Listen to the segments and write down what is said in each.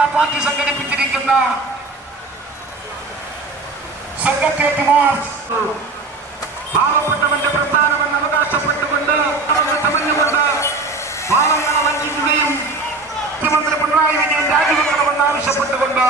Janata party സംഘടിപ്പിച്ചിരിക്കുന്ന secretariat പാവപ്പെട്ടവന്റെ പ്രസ്ഥാനമെന്ന് അവകാശപ്പെട്ടുകൊണ്ട് തമഞ്ഞുകൊണ്ട് പാവങ്ങളെ വഞ്ചിക്കുകയും മുഖ്യമന്ത്രി പിണറായി വിജയൻ രാജിവെക്കണമെന്ന് ആവശ്യപ്പെട്ടുകൊണ്ട്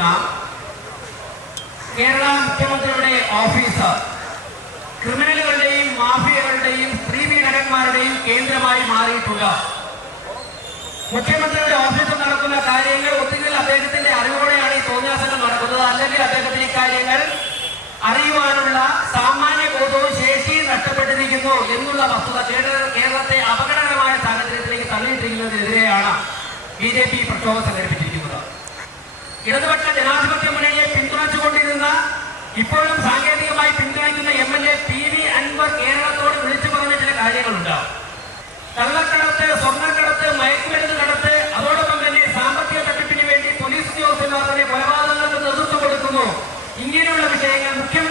നിൽക്കുന്ന കേരള മുഖ്യമന്ത്രിയുടെ ഓഫീസർ ക്രിമിനലുകളുടെയും മാഫിയകളുടെയും സ്ത്രീ കേന്ദ്രമായി മാറിയിട്ടുണ്ട്. മുഖ്യമന്ത്രിയുടെ ഓഫീസിൽ നടക്കുന്ന കാര്യങ്ങൾ ഒത്തിരി അദ്ദേഹത്തിന്റെ അറിവോടെയാണ് ഈ തോന്നിയാസനം നടക്കുന്നത്. അല്ലെങ്കിൽ അദ്ദേഹത്തിന് കാര്യങ്ങൾ അറിയുവാനുള്ള സാമാന്യ ബോധവും ശേഷിയും നഷ്ടപ്പെട്ടിരിക്കുന്നു എന്നുള്ള വസ്തുത കേരളത്തെ അപകടകരമായ സാഹചര്യത്തിലേക്ക് തള്ളിയിട്ടിരിക്കുന്നതിനെതിരെയാണ് ബി ജെ പി പ്രക്ഷോഭ സംഘടന ഇപ്പോഴും സാങ്കേതികമായി പിന്തുണയ്ക്കുന്ന M L A P V Anvar കേരളത്തോട് വിളിച്ചു പറഞ്ഞ ചില കാര്യങ്ങളുണ്ടാവും. കള്ളക്കടത്ത് സ്വർണക്കടത്ത് മയക്കുമരുന്ന് കടത്ത് അതോടൊപ്പം തന്നെ സാമ്പത്തിക തട്ടിപ്പിന് വേണ്ടി പോലീസ് ഉദ്യോഗസ്ഥന്മാരുടെ കൊലപാതകങ്ങൾക്ക് നേതൃത്വം കൊടുക്കുന്നു. ഇങ്ങനെയുള്ള വിഷയങ്ങൾ മുഖ്യമന്ത്രി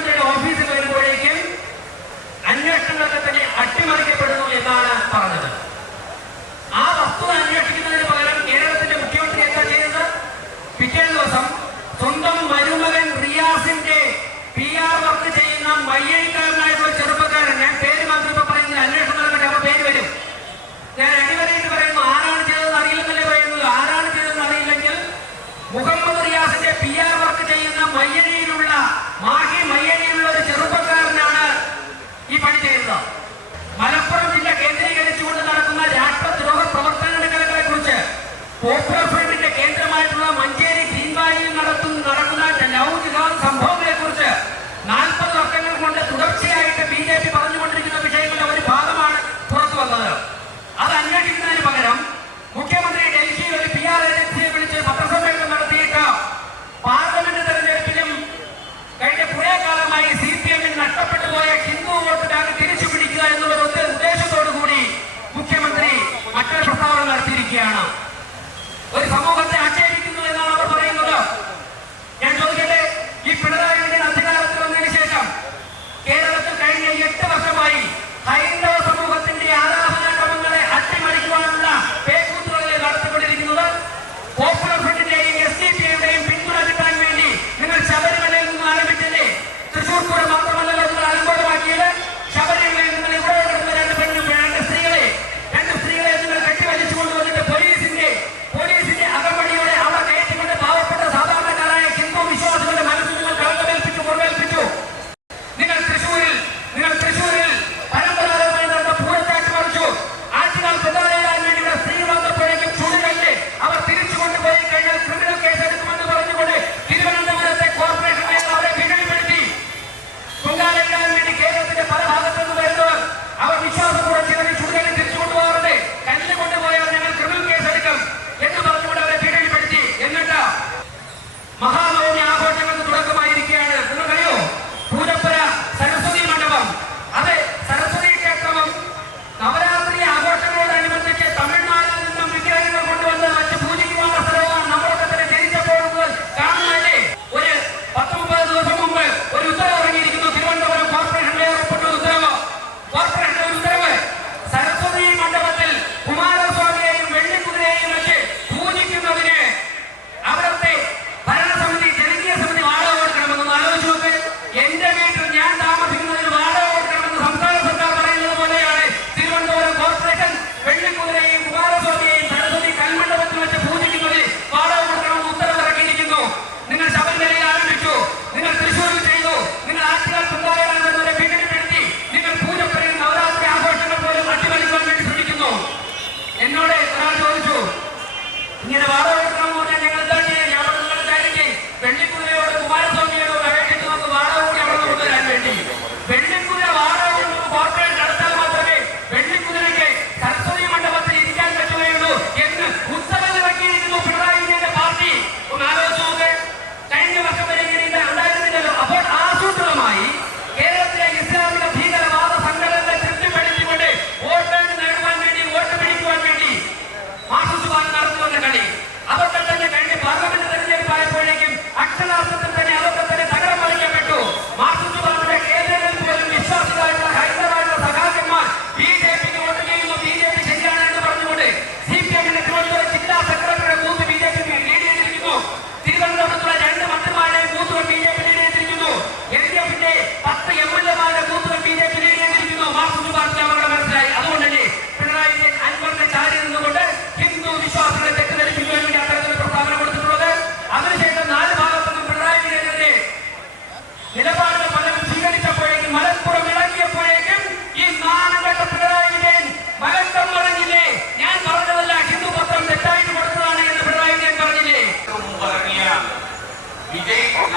É, Outra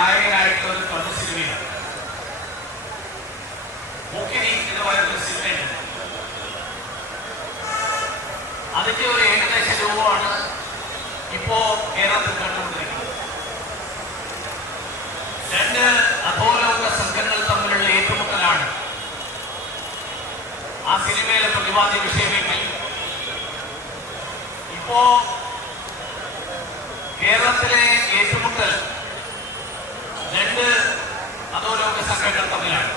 നായകനായിട്ടുള്ള ഒരു തമിഴ് സിനിമയാണ്. പോക്കിരി എന്ന് പറയുന്ന ഒരു സിനിമയുണ്ട്. അതിന്റെ ഒരു ഏകദേശ രൂപമാണ് ഇപ്പോ കേരളത്തിൽ കണ്ടുകൊണ്ടിരിക്കുന്നത്. രണ്ട് അധോലോക സംഘങ്ങൾ തമ്മിലുള്ള ഏറ്റുമുട്ടലാണ് ആ സിനിമയിലെ പ്രതിപാദ്യ വിഷയമെങ്കിൽ. ഇപ്പോ കേരളത്തിലെ ഏറ്റുമുട്ടൽ രണ്ട് അധോലോക സംഘങ്ങൾ തമ്മിലാണ്.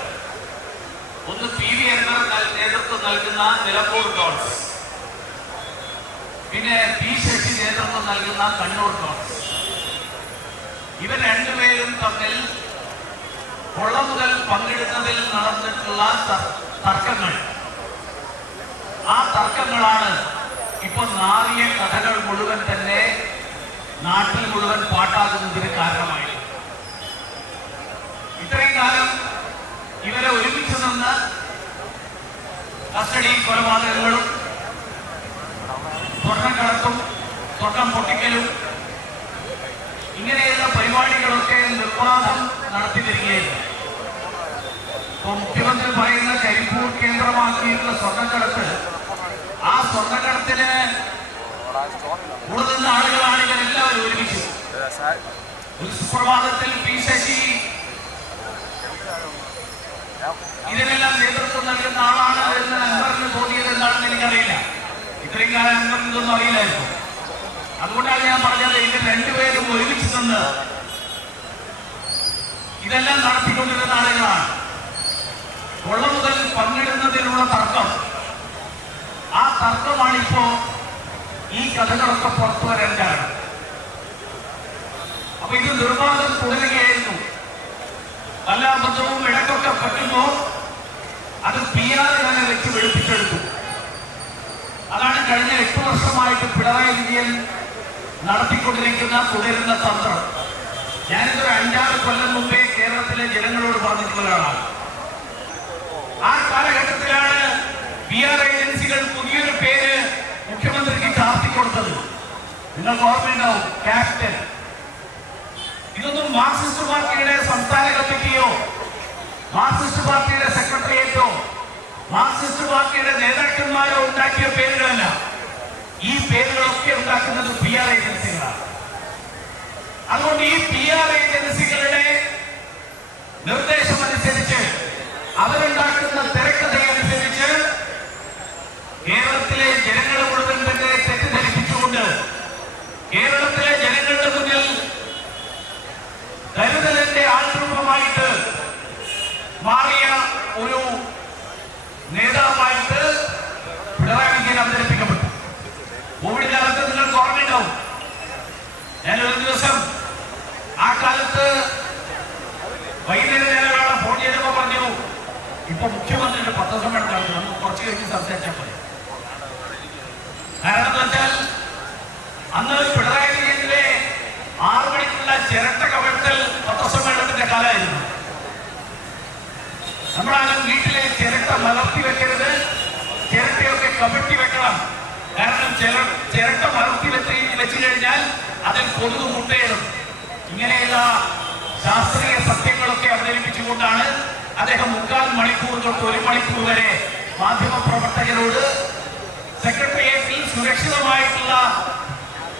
ഒന്ന് പി വി എന്ന നേതൃത്വം നൽകുന്ന നിലമ്പൂർ ഡോൺസ് പിന്നെ പി ശശി നേതൃത്വം നൽകുന്ന കണ്ണൂർ ഡോൺസ് ഇവർ രണ്ടുപേരും തമ്മിൽ കൊള്ള മുതൽ പങ്കെടുത്തതിൽ നടന്നിട്ടുള്ള തർക്കങ്ങൾ. ആ തർക്കങ്ങളാണ് ഇപ്പൊ നാറിയ കഥകൾ മുഴുവൻ തന്നെ നാട്ടിൽ മുഴുവൻ പാട്ടാകുന്നതിന് കാരണമായി ഇത്രയും കാലം ഇവരെ ഒരുമിച്ച് നിന്ന് കസ്റ്റഡി കൊലപാതകങ്ങളും സ്വർണക്കടത്തും സ്വർണം പൊട്ടിക്കലും ഇങ്ങനെയുള്ള പരിപാടികളൊക്കെ നിർവാഹം നടത്തി വരികയായിരുന്നു ഇപ്പൊ മുഖ്യമന്ത്രി പറയുന്ന കരിപ്പൂർ കേന്ദ്രമാക്കിയിട്ടുള്ള സ്വർണക്കടത്ത് ആ സ്വർണക്കടത്തിന് കൂടുതൽ ആളുകളാണ് ഇവരെല്ലാവരും ഒരുമിച്ച്. ഒരു സുപ്രഭാതത്തിൽ പി ശശി ഇതിനെല്ലാം നേതൃത്വം നൽകുന്ന ആളാണ് എന്ന് അൻവറിന് തോന്നിയത് എന്താണെന്ന് എനിക്കറിയില്ല. ഇത്രയും കാലം അൻവറിന് ഇതൊന്നും അറിയില്ലായിരുന്നു. അതുകൊണ്ടാണ് ഞാൻ പറഞ്ഞത് ഇത് രണ്ടുപേരും ഒരുമിച്ച് നിന്ന് ഇതെല്ലാം നടത്തിക്കൊണ്ടിരുന്ന ആളുകളാണ് കൊള്ള മുതൽ പങ്കിടുന്നതിനുള്ള തർക്കം. ആ തർക്കമാണ് ഇപ്പോ ഈ കഥകളൊക്കെ പുറത്തു വരേണ്ടത്. അപ്പൊ ഇത് നിർബാധം തുടരുകയായിരുന്നു. പല അബദ്ധവും ഇടക്കൊക്കെ പറ്റുമ്പോ അത് പി ആർ തന്നെ വെച്ച് വെളുപ്പിച്ചെടുത്തു. അതാണ് കഴിഞ്ഞ എട്ട് വർഷമായിട്ട് പിണറായി വിജയൻ നടത്തിക്കൊണ്ടിരിക്കുന്ന തുടരുന്ന തന്ത്രം. ഞാനിതൊരു അഞ്ചാറ് കൊല്ലം മുമ്പേ കേരളത്തിലെ ജനങ്ങളോട് പറഞ്ഞിട്ടുള്ള ഒരാളാണ്. ആ കാലഘട്ടത്തിലാണ് പി ആർ ഏജൻസികൾ പുതിയൊരു പേര് മുഖ്യമന്ത്രിക്ക് ചാർത്തി കൊടുത്തത്. നിങ്ങൾക്ക് ഓർമ്മയുണ്ടാവും ക്യാപ്റ്റൻ. ഇതൊന്നും മാർക്സിസ്റ്റ് പാർട്ടിയുടെ സംസ്ഥാന കമ്മിറ്റിയോ? മാർക്സിസ്റ്റ് പാർട്ടിയുടെ സെക്രട്ടേറിയറ്റോ? മാർക്സിസ്റ്റ് പാർട്ടിയുടെ നേതാക്കന്മാരോ ഉണ്ടാക്കിയ പേരുകളല്ല. ഈ പേരുകളൊക്കെ ഉണ്ടാക്കുന്നത് പി ആർ ഏജൻസികളാണ്. അതുകൊണ്ട് ഈ പി ആർ ഏജൻസികളുടെ നിർദ്ദേശമനുസരിച്ച് അവരുണ്ടാക്കുന്ന തിരക്കഥയനുസരിച്ച് കേരളത്തിലെ ജനങ്ങളെ മുഴുവൻ തന്നെ തെറ്റിദ്ധരിപ്പിച്ചുകൊണ്ട് കേരളത്തിലെ ജനങ്ങളുടെ മുന്നിൽ കരുതലിന്റെ ആൾരൂപമായിട്ട് മാറിയ ഒരു നേതാവായിട്ട് പിണറായി വിജയൻ അവതരിപ്പിക്കപ്പെട്ടു കോവിഡ് കാലത്ത് നിങ്ങൾക്ക് ഓർമ്മയുണ്ടാവും ഞാൻ ഒരു ദിവസം ആ കാലത്ത് വൈകുന്നേരം ഞാൻ ഒരാളെ ഫോൺ ചെയ്തപ്പോ പറഞ്ഞു ഇപ്പൊ മുഖ്യമന്ത്രിയുടെ പത്രസമ്മേളനം നടത്തി നമുക്ക് കുറച്ച് കഴിഞ്ഞ് സംസാരിച്ചാൽ മതി. കാരണം എന്താ വെച്ചാൽ അന്ന് പിണറായി വിജയനിലെ ആറു മണിക്കുള്ള ചിരട്ട കവിഴ്ത്തൽ പത്രസമ്മേളനത്തിന്റെ കാലമായിരുന്നു. നമ്മളാരും വീട്ടിലെ ചിരട്ട മലർത്തി വെക്കരുത് ചിരട്ടയൊക്കെ കവിട്ടി വെക്കണം. കാരണം ചിരട്ട മലർത്തി വെച്ച് വെച്ചു കഴിഞ്ഞാൽ അതിൽ കൊതുക് മുട്ടയിടും. ഇങ്ങനെയുള്ള ശാസ്ത്രീയ സത്യങ്ങളൊക്കെ അവതരിപ്പിച്ചുകൊണ്ടാണ് അദ്ദേഹം മുക്കാൽ മണിക്കൂർ തൊട്ട് ഒരു മണിക്കൂർ വരെ മാധ്യമ പ്രവർത്തകരോട് സെക്രട്ടേറിയറ്റിൽ സുരക്ഷിതമായിട്ടുള്ള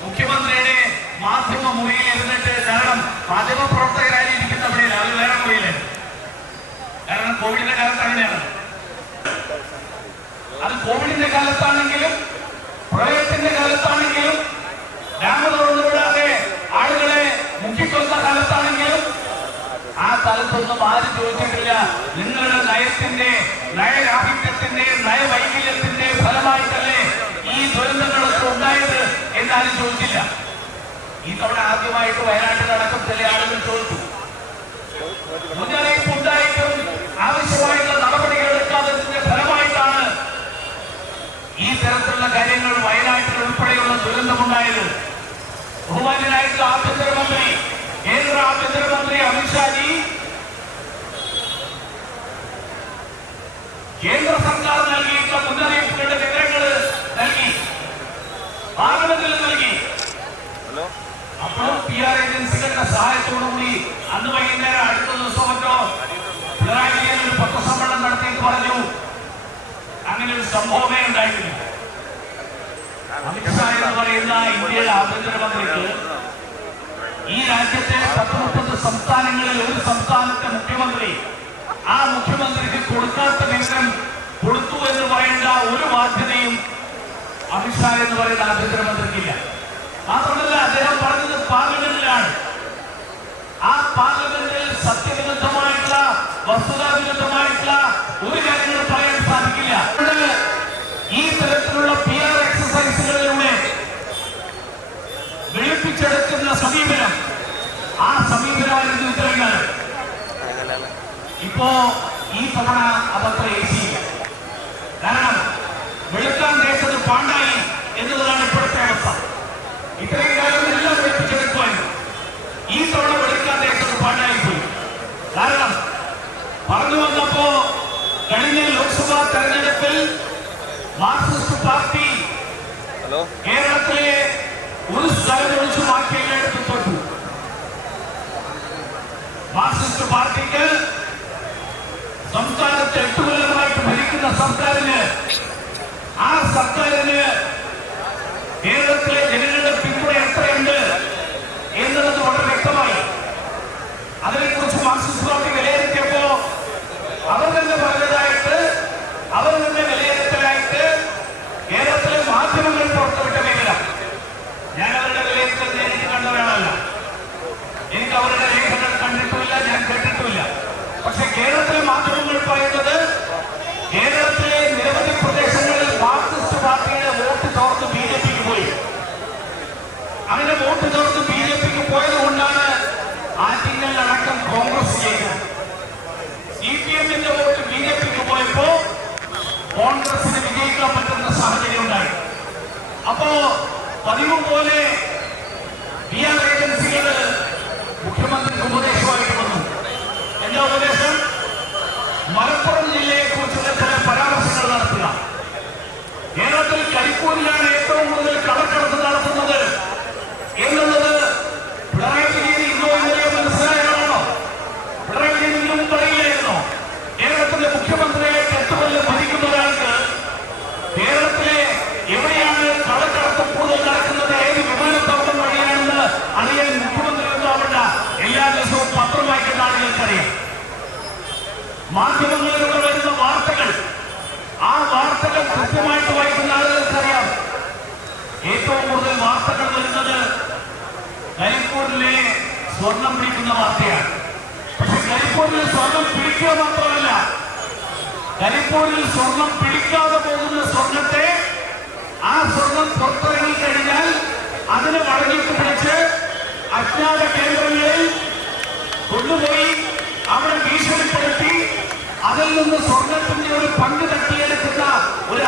മുഖ്യമന്ത്രിയുടെ മാധ്യമ മുറിയിൽ ഇരുന്നിട്ട് കാരണം മാധ്യമ പ്രവർത്തകരായി അത് വേറെ മുറിയില്ല കാരണം കോവിഡിന്റെ കാലത്ത് അങ്ങനെയാണ് അത് കോവിഡിന്റെ കാലത്താണെങ്കിലും കാലത്തൊന്നും ആരും ചോദിച്ചിട്ടില്ല. നിങ്ങളുടെ നയത്തിന്റെ നയരാഹിത്യത്തിന്റെ നയവൈകല്യത്തിന്റെ ഫലമായിട്ടല്ലേ ഈ ദുരന്തങ്ങളൊക്കെ ഉണ്ടായത് എന്നാലും ചോദിച്ചില്ല. തവണ ആദ്യമായിട്ട് വയനാട്ടിലടക്കം ചില ആളുകൾ ചോദിച്ചു. മുന്നറിയിപ്പ് ഉണ്ടായിട്ടും ആവശ്യമായിട്ടുള്ള നടപടികൾ എടുക്കാത്തതിന്റെ ഫലമായിട്ടാണ് ഈ തരത്തിലുള്ള കാര്യങ്ങൾ വയനാട്ടിൽ ഉൾപ്പെടെയുള്ള ദുരന്തമുണ്ടായത്. ബഹുമാനായിട്ടുള്ള ആഭ്യന്തരമന്ത്രി കേന്ദ്ര ആഭ്യന്തരമന്ത്രി അമിത്ഷാജി കേന്ദ്ര സർക്കാർ നൽകിയിട്ടുള്ള മുന്നറിയിപ്പുകളുടെ വിവരങ്ങൾ നൽകി. പാർലമെന്റിൽ നൽകി. അപ്പോഴും പി ആർ ഏജൻസികളുടെ സഹായത്തോടുകൂടി അന്ന് വൈകുന്നേരം അടുത്ത ദിവസം മറ്റോ പിണറായി ഒരു പത്രസമ്മേളനം നടത്തിയിട്ട് പറഞ്ഞു. അങ്ങനെ ഒരു സംഭവമേ ഉണ്ടായിട്ടില്ല. അമിത്ഷാ എന്ന് പറയുന്ന ഇന്ത്യയുടെ ആഭ്യന്തരമന്ത്രിക്ക് ഈ രാജ്യത്തെ പത്ത് മുപ്പത് സംസ്ഥാനങ്ങളിൽ ഒരു സംസ്ഥാനത്തെ മുഖ്യമന്ത്രി ആ മുഖ്യമന്ത്രിക്ക് കൊടുക്കാത്ത ഒരു ബാധ്യതയും അമിത്ഷാ എന്ന് പറയുന്ന ആഭ്യന്തരമന്ത്രിക്കില്ല. മാത്രമല്ല അദ്ദേഹം പറഞ്ഞത് പാർലമെന്റിലാണ്. ആ പാർലമെന്റിൽ സത്യവിരുദ്ധമായിട്ടുള്ള വസ്തുതാവിരുദ്ധമായിട്ടുള്ള ഒരു കാര്യങ്ങളും പറയാൻ സാധിക്കില്ല. ഈ തരത്തിലുള്ള പി ആർ എക്സസൈസുകളിലൂടെ വെളുപ്പിച്ചെടുക്കുന്ന സമീപനം ആ സമീപനമായിരുന്നു ഇത്രയും കാലം ഇപ്പോ ഈ തവണ അതത്ര ഇത്രയും കാലം എല്ലാം ഈ തവണ വെളുക്കാൻ തേച്ചത് പാണ്ടായി കാരണം പറഞ്ഞു വന്നപ്പോ കഴിഞ്ഞ ലോക്സഭാ തെരഞ്ഞെടുപ്പിൽ മാർക്സിസ്റ്റ് പാർട്ടി കേരളത്തിലെ ഒരു സ്ഥലം ഒഴിച്ച് ബാക്കി തോറ്റു മാർക്സിസ്റ്റ് പാർട്ടിക്ക് സംസ്ഥാനത്ത് എട്ട് കൊല്ലമായിട്ട് ഭരിക്കുന്ന ആ സർക്കാരിന് കേരളത്തിലെ ജനങ്ങളുടെ പിന്തുണ എത്രയുണ്ട്? എന്നുള്ളത് വളരെ വ്യക്തമായി. അതിനെക്കുറിച്ച് മാർക്സിസ്റ്റ് പാർട്ടി വിലയിരുത്തിയപ്പോ അവർ തന്നെ പറഞ്ഞതായിട്ട് അവർ തന്നെ വിലയിരുത്തലായിട്ട് കേരളത്തിലെ മാധ്യമങ്ങൾ പുറത്തുവിട്ട മേഖല ഞാൻ അവരുടെ വിലയിരുത്തൽ നേരിട്ട് കണ്ട ഒരാളല്ല എനിക്ക് അവരുടെ രേഖകൾ കണ്ടിട്ടുമില്ല ഞാൻ കേട്ടിട്ടുമില്ല പക്ഷെ കേരളത്തിലെ മാധ്യമങ്ങൾ പറയുന്നത് കേരളത്തിലെ നിരവധി പ്രദേശങ്ങളിൽ മാർക്സിസ്റ്റ് പാർട്ടിയുടെ വോട്ട് ചോർന്ന് ബി ജെ പിക്ക് പോയി അങ്ങനെ വോട്ട് ചോർന്ന് ബി ജെ പിക്ക് പോയത് കൊണ്ടാണ് ആറ്റിങ്ങലിലടക്കം കോൺഗ്രസ് ജയിച്ചത് സി പി എമ്മിന്റെ വോട്ട് ബി ജെ പിക്ക് പോയപ്പോ കോൺഗ്രസിന് വിജയിക്കാൻ പറ്റുന്ന സാഹചര്യം ഉണ്ടായി. അപ്പോ പതിവ് പോലെ പി ആർ ഏജൻസികൾ മുഖ്യമന്ത്രിക്ക് ഉപദേശമായിട്ട് വന്നു. എന്താ ഉപദേശം? മലപ്പുറം ജില്ലയെ കുറിച്ചുള്ള ചില പരാമർശങ്ങൾ നടത്തുക. കേരളത്തിൽ കരിപ്പൂരിലാണ് ഏറ്റവും കൂടുതൽ കള്ളക്കടത്ത് നടത്തുന്നത് എന്നുള്ളത് പിണറായി വിജയൻ ഇന്നോ ഇന്നലെയോ മനസ്സിലായതാണോ പിണറായി വിജയൻ ഇതിനു മുമ്പ് അറിയില്ലായിരുന്നോ കേരളത്തിലെ മുഖ്യമന്ത്രിയായിട്ട് എട്ട് കൊല്ലം ഭരിക്കുന്ന ഒരാൾക്ക് കേരളത്തിലെ എവിടെയാണ് കള്ളക്കടത്ത് കൂടുതൽ നടക്കുന്നത് ഏത് വിമാനത്താവളം വഴിയാണെന്ന് അറിയാൻ മുഖ്യമന്ത്രി ഒന്നും ആവണ്ട എല്ലാ ദിവസവും പത്രം വായിക്കുന്ന ആളുകൾക്കറിയാം മാധ്യമങ്ങളിലൂടെ വരുന്ന വാർത്തകൾ. ആ വാർത്തകൾ കൃത്യമായിട്ട് വായിക്കുന്ന ആളുകൾക്കറിയാം ഏറ്റവും കൂടുതൽ വാർത്തകൾ വരുന്നത് കരിപ്പൂരിലെ സ്വർണം പിടിക്കുന്ന വാർത്തയാണ്. പക്ഷെ കരിപ്പൂരിൽ സ്വർണം പിടിക്കുക മാത്രമല്ല കരിപ്പൂരിൽ സ്വർണം പിടിക്കാതെ പോകുന്ന സ്വർണത്തെ ആ സ്വർണം പുറത്തിറങ്ങി കഴിഞ്ഞാൽ അതിനെ വടങ്ങിട്ട് പിടിച്ച് അജ്ഞാത കേന്ദ്രങ്ങളിൽ കൊണ്ടുപോയി അവിടെ ഭീഷണിപ്പെടുത്തി അതിൽ നിന്ന് സ്വർണത്തിന്റെ ഒരു പങ്ക് തട്ടിയെടുക്കുന്ന ഒരു